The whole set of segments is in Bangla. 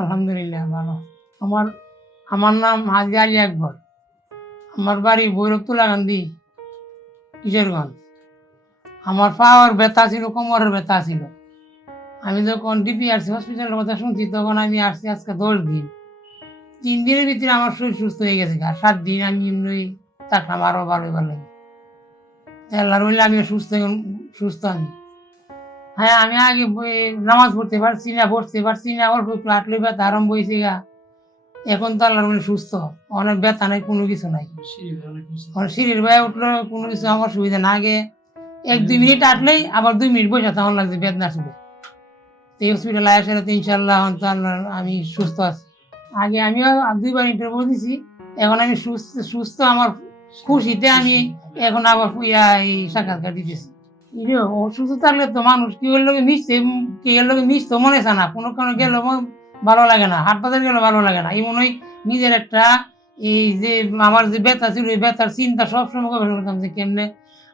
আলহামদুলিল্লাহ, ভালো। আমার আমার নাম হাজি আলী আকবর। আমার বাড়ি ভৈরবতুলা গান্ধী, কিশোরগঞ্জ। আমার পাওয়ার ব্যথা ছিল, কোমরের ব্যথা ছিল। আমি যখন ডিপিআরসি হসপিটালের কথা শুনছি, তখন আমি আসছি আজকে দশ দিন। তিন দিনের ভিতরে আমার শরীর সুস্থ হয়ে গেছে, আর সাত দিন আমি এমনি থাকলাম আরও ভালো ভালো বললে আমি সুস্থ সুস্থ আমি। হ্যাঁ আমি আগে বই- নামাজ পড়তে পারছি না পড়তে পারছি না অল্প একটু হাঁটলে ব্যথা আরম্ভ হয়েছে গা। এখন তো আল্লাহর বলে সুস্থ। অনেক ব্যথা নাই কোনো কিছু নাই। আমার সিঁড়ির বাইরে উঠলে কোনো কিছু আমার সুবিধা না আগে। এক দুই মিনিট আটলেই আবার দুই মিনিট বসে তখন লাগছে বেদনা শুনে। এই হসপিটালে আসার তো ইনশাল্লাহ আমি সুস্থ আছি। আগে আমিও দুইবার ইন্টারভিউ দিছি এখন আমি সুস্থ সুস্থ আমার খুশিতে আমি এখন আবার এই সাক্ষাৎকার দিতেছি। অসুস্থ থাকলে তো মানুষ কি ওর লোকে মিশতে কি এর লোকে মিশতে মনে চায় না। কোনো কোনো গেলে ভালো লাগে না হাট বাজার গেলে ভালো লাগে না। এই মনে হয় নিজের একটা এই যে আমার যে ব্যথা ছিল, এই ব্যথার চিন্তা সবসময় গবেষণা করতাম যে কেমনে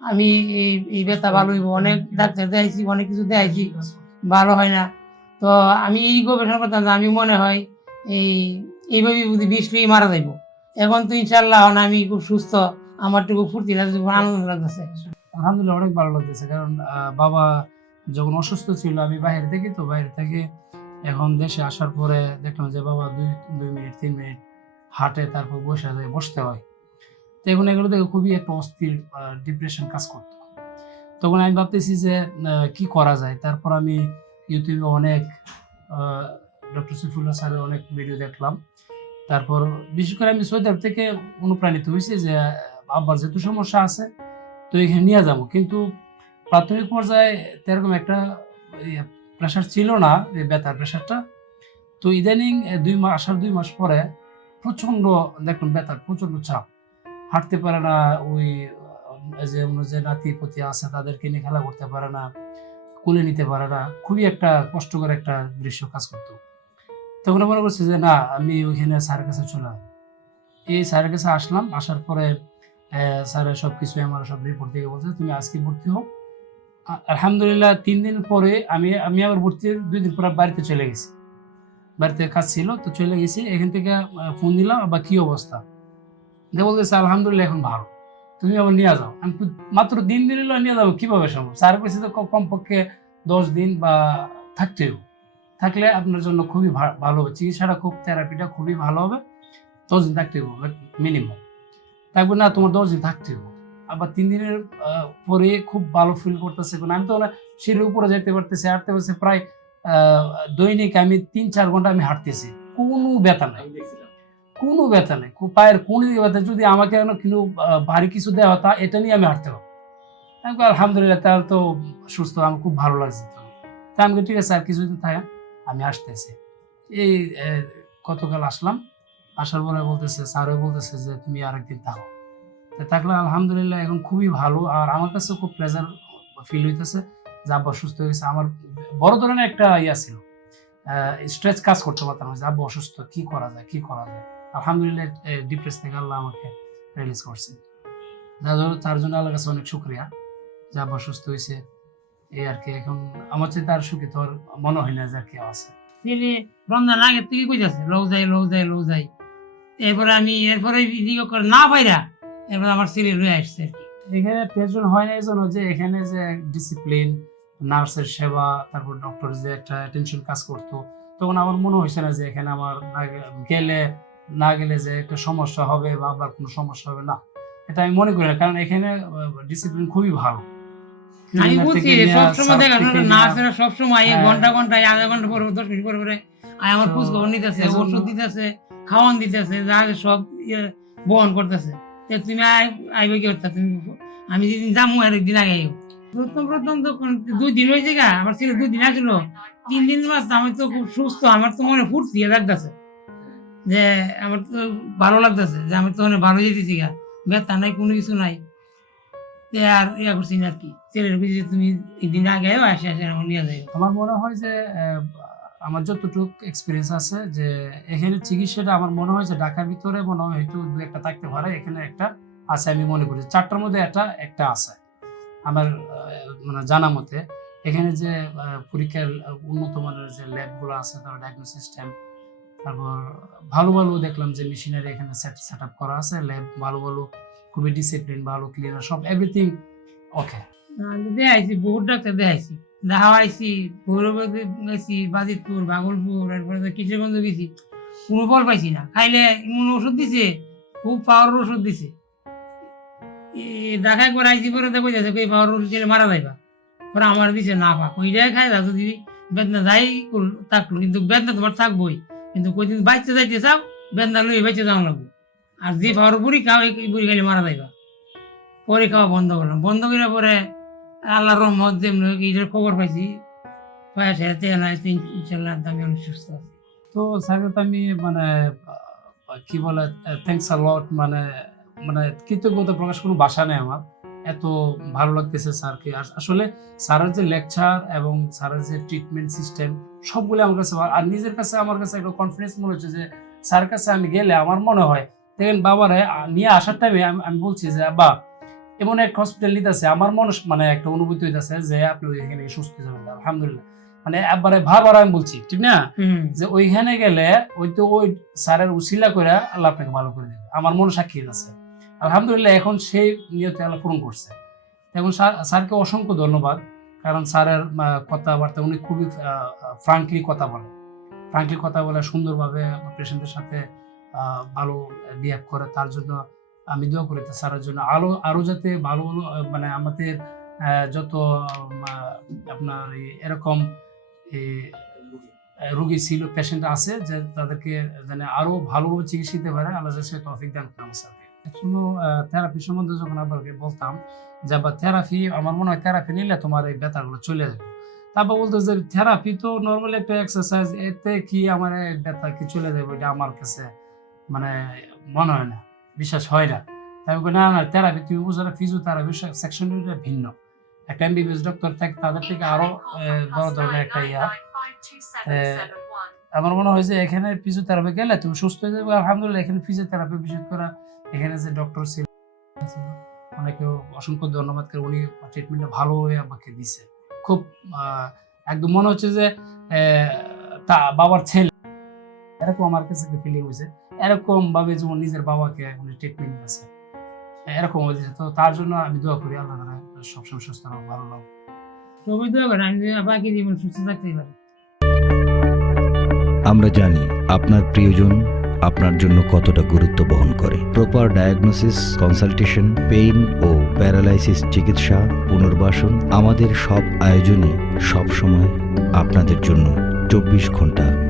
আমি এই এই ব্যথা ভালো হইব। অনেক ডাক্তার দেখাইছি, অনেক কিছু দেখাইছি, ভালো হয় না। তো আমি এই গবেষণা করতাম যে আমি মনে হয় এই, এইভাবে যদি বিষ খেয়ে মারা যাইব। এখন তো ইনশাল্লাহ আমি খুব সুস্থ আমার তো খুব ফুর্তি লাগছে, আনন্দ লাগতেছে। আলহামদুলিল্লাহ অনেক ভালো লাগতেছে। কারণ বাবা যখন অসুস্থ ছিল, আমি বাইরে থেকে, তো বাইরে থেকে এখন দেশে আসার পরে দেখলাম যে বাবা দুই দুই মিনিট, তিন মিনিট হাঁটে, তারপর বসে যায় বসতে হয়। তো এখন এগুলো থেকে খুবই একটা অস্থির ডিপ্রেশন কাজ করতো। তখন আমি ভাবতেছি যে কি করা যায়? তারপর আমি ইউটিউবে অনেক ডক্টর সফিউল্লাহ স্যারের অনেক ভিডিও দেখলাম। তারপর বিশেষ করে আমি সৌদি আরব থেকে অনুপ্রাণিত হয়েছি যে, আব্বার যেহেতু সমস্যা আছে তো এখানে নিয়ে যাব। কিন্তু প্রাথমিক পর্যায়ে তেরকম একটা প্রেশার ছিল না ব্যথার প্রেশারটা তো ইদানিং দুই মাস আসার দুই মাস পরে প্রচণ্ড দেখুন, ব্যথার প্রচণ্ড চাপ। হাঁটতে পারে না, ওই যে, অন্য যে নাতি পতি আছে, তাদেরকে নিয়ে খেলা করতে পারে না, কুলে নিতে পারে না, খুবই একটা কষ্টকর একটা দৃশ্য কাজ করতো। তখন মনে করছে যে, না, আমি ওইখানে স্যারের কাছে চলে এই স্যারের কাছে আসলাম, আসার পরে আহ, স্যারের সব কিছুই আমার সব রিপোর্ট থেকে বলছে তুমি আজকে ভর্তি হও। আলহামদুলিল্লাহ তিন দিন পরে আমি আমি আবার ভর্তি হয়ে দুই দিন পরে বাড়িতে চলে গেছি। বাড়িতে কাজ ছিল তো চলে গেছি এখান থেকে ফোন দিলাম বা কি অবস্থা? দিয়ে বলতেছে আলহামদুলিল্লাহ এখন ভালো। তুমি আবার নিয়ে যাও। আমি মাত্র দিন দিন হলো নিয়ে যাব কীভাবে সম্ভব? স্যার কাছে তো কমপক্ষে দশ দিন বা থাকতে হবে। থাকলে আপনার জন্য খুবই ভালো হবে। চিকিৎসাটা খুব থেরাপিটা খুবই ভালো হবে। দশ দিন থাকতে হবে মিনিমাম থাকবে না তোমার দশ দিন থাকতে হবে। আবার তিন দিনের পরে খুব ভালো ফিল করতেছে আমি তো না সিঁড়ির উপরে যেতে পারতেছি হাঁটতে পারছি প্রায় দৈনিক আমি তিন চার ঘণ্টা আমি হাঁটতেছি। কোনো ব্যথা নাই। কোনো ব্যথা নেই। পায়ের কোন ব্যথা যদি আমাকে কিন্তু ভারী কিছু দেওয়া তা এটা নিয়ে আমি হাঁটতে পারব আমি আলহামদুলিল্লাহ তাহলে তো সুস্থ আমার খুব ভালো লাগছে তো। আমি ঠিক আছে আর কিছুদিন থাকে আমি আসতেছি। এই গতকাল আসলাম? আসার পরে বলতেছে, স্যারও বলতেছে যে, তুমি আরেকদিন থাকো। থাকলে আলহামদুলিল্লাহ এখন খুবই ভালো। আর আমার কাছে খুব প্লেজার ফিল হইতেছে যে আব্বা সুস্থ হয়েছে আমার বড় ধরনের একটা ইয়া ছিল। স্ট্রেচ কাজ করতে পারতাম যে, আব্বা অসুস্থ, কি করা যায়, কি করা যায়? আলহামদুলিল্লাহ ডিপ্রেস থেকে আল্লাহ আমাকে রিলিজ করছে। তার জন্য আল্লাহর কাছে অনেক শুক্রিয়া যে আব্বা সুস্থ হয়েছে এই আর কি, এখন আমার চেয়ে তার সুখী তোর মনে হয় না যে আর কেউ আছে। ছেলে রমজান আগের থেকে যাই লো যাই লো যাই। এরপরে আমি এরপরে ইদিকে করে না পাইরা এরপরে আমার ছেলে লয়ে আসছে আর কি। এখানে পেছন হয় না এই জন্য যে এখানে যে ডিসিপ্লিন নার্সের সেবা তারপর ডক্টর যে একটা অ্যাটেনশন কাজ করতো তখন আমার মনে হয়েছে না যে এখানে আমার গেলে না গেলে যে একটা সমস্যা হবে বা আবার কোনো সমস্যা হবে না। এটা আমি মনে করি না কারণ এখানে ডিসিপ্লিন খুবই ভালো। আমি বুঝছি সবসময় staff দেখা নার্সেরা সবসময় হ্যাঁ। ঘণ্টা ঘন্টায় আধা ঘণ্টা পরে দশ মিনিট পরে পরে আমার খোঁজ খবর নিতেছে এজন্য- ওষুধ দিতেছে খাওয়ান দিতেছে, যা সব ইয়ে বহন করতেছে। তুমি আইবে কি করতে? তুমি আমি যেদিন যাব আর একদিন আগে। প্রথম প্রথম তো দুই দিন হয়েছে গা আমার ছেলে দুই দিন আসলো। তিন দিন মাস আমি তো খুব সুস্থ, আমার তো মনে ফুটছি লাগতেছে। যে আমার তো ভালো লাগতেছে, যে আমি তো মনে ভালো যেতেছি গা। ব্যথা নাই, কোনো কিছু নাই। আর ইয়া করছি না আর কি। ছেলের তুমি একদিন আগে আসে আসে, আমার নিয়ে যাই আমার মনে হয় যে আমার যতটুকু এক্সপিরিয়েন্স আছে যে, এখানে চিকিৎসাটা আমার মনে হয় যে ঢাকার ভিতরে মনে হয় হয়তো দু একটা থাকতে পারে, এখানে একটা আছে আমি মনে করি। চারটার মধ্যে একটা একটা আছে। আমার মানে জানা মতে, এখানে যে পরীক্ষার উন্নত মানের যে ল্যাবগুলো আছে তার ডায়াগনোস সিস্টেম তারপর ভালো ভালো দেখলাম যে মেশিনারি এখানে সেট সেট আপ করা আছে ল্যাব ভালো ভালো, খুবই ডিসিপ্লিন ভালো ক্লিনার সব এভরিথিং ওকে দেখাইছি, বহুত ডাক্তার দেখাইছি। দেখাইছি ভৈরবে গেছি, বাজিতপুর ভাগলপুর এরপরে তো কিশোরগঞ্জ গেছি, কোনো ফল পাইছি না। খাইলে এমন ওষুধ দিছে, খুব পাওয়ার ওষুধ দিছে। দেখা একবার আইসি পরে দেখো যাচ্ছে ওই পাওয়ার ওষুধ খেলে মারা যাইবা। পরে আমার দিছে, না পা ওইটাই খাই দাও যদি বেদনা যাই থাকল, কিন্তু বেদনা তোমার থাকবোই। কিন্তু কই দিন বাইতে যাইতে চাও, বেদনা লই বাইতে যাওয়া লাগবো। আর যে পাওয়ার বুড়ি খাও, এই বুড়ি খাইলে মারা যাইবা। পরে খাওয়া বন্ধ করলাম। বন্ধ করার পরে আল্লাহর রহমত এইটার খবর পাইছি। পয়সা হাতে না ইনশাল্লাহ আমি অনেক সুস্থ আছি। তো স্যারকে তো আমি মানে কি বলে থ্যাংকস লট মানে মানে কৃতজ্ঞতা প্রকাশ কোনো ভাষা নেই আমার। এত ভালো লাগতেছে স্যারকে। আসলে স্যারের যে লেকচার এবং স্যারের যে ট্রিটমেন্ট সিস্টেম সবগুলো আমার কাছে আর নিজের কাছে আমার কাছে একটা কনফিডেন্স মনে হচ্ছে যে স্যারের কাছে আমি গেলে আমার মনে হয়, দেখেন বাবারে নিয়ে আসার টাইমে আমি বলছি যে বা এমন এক হসপিটাল নিতেছে আমার মনে মানে একটা অনুভূতি হইতেছে যে আপনি এখানে সুস্থ যাবেন আলহামদুলিল্লাহ। মানে একবারে ভাবার আমি বলছি ঠিক না? যে ওইখানে গেলে ওই তো ওই স্যারের উসিলা করে আল্লাহ আপনাকে ভালো করে দেবে। আমার মনে সাক্ষী আছে আলহামদুলিল্লাহ এখন সেই নিয়তে আল্লাহ পূরণ করছে। এখন স্যারকে অসংখ্য ধন্যবাদ কারণ স্যারের কথাবার্তা উনি খুবই ফ্রাঙ্কলি কথা বলে। ফ্রাঙ্কলি কথা বলে সুন্দরভাবে পেশেন্টের সাথে ভালো বিহেভ করে তার জন্য আমি দোয়া করি তা স্যারের জন্য। আরও আরও যাতে ভালো মানে আমাদের যত আপনার এরকম রোগী ছিল পেশেন্ট আছে, যে তাদেরকে যেন আরও ভালোভাবে চিকিৎসা দিতে পারে, আল্লাহ সে তৌফিক দান করেন স্যারকে শুধু থেরাপি সম্বন্ধে যখন আপনাকে বলতাম, যে বা থেরাপি আমার মনে হয় থেরাপি নিলে তোমার এই ব্যথাগুলো চলে যাবে। তারপর বলতো যে থেরাপি তো নর্মালি একটা এক্সারসাইজ এতে কি আমার ব্যথা কি চলে যাবে এটা আমার কাছে মানে মনে হয় না। বিশ্বাস হয় না। তাই না না থেরাপি তুমি বুঝো না ফিজিওথেরাপি সেকশন ভিন্ন। একটা এমবিবিএস ডক্টর থাকে, তাদের থেকে আরও বড় ধরনের একটা ইয়া। আমার মনে হয় যে এখানে ফিজিওথেরাপি গেলে তুমি সুস্থ হয়ে যাবে। আলহামদুলিল্লাহ, এখানে ফিজিওথেরাপি বিশেষ করে, এখানে যে ডক্টর ছিল, অনেকে অসংখ্য ধন্যবাদ করে উনি ট্রিটমেন্টটা ভালো হয়ে আমাকে দিছে। খুব একদম মনে হচ্ছে যে তা বাবার ছেলে এরকম আমার কাছে একটা ফিলিং হয়েছে। এরকম ভাবে যেমন নিজের বাবাকে উনি ট্রিটমেন্ট দিয়েছে এরকম হয়েছে। তো তার জন্য আমি দোয়া করি আল্লাহ তাআলা সবসময় সুস্থ রাখো ভালো রাখো সবই তো করে আমি বাকি জীবন সুস্থ থাকতে পারি। আমরা জানি আপনার প্রিয়জন আপনার জন্য কতটা গুরুত্ব বহন করে। প্রপার ডায়াগনোসিস কনসালটেশন পেইন ও প্যারালাইসিস চিকিৎসা পুনর্বাসন আমাদের সব আয়োজনই সব সময় আপনাদের জন্য চব্বিশ ঘণ্টা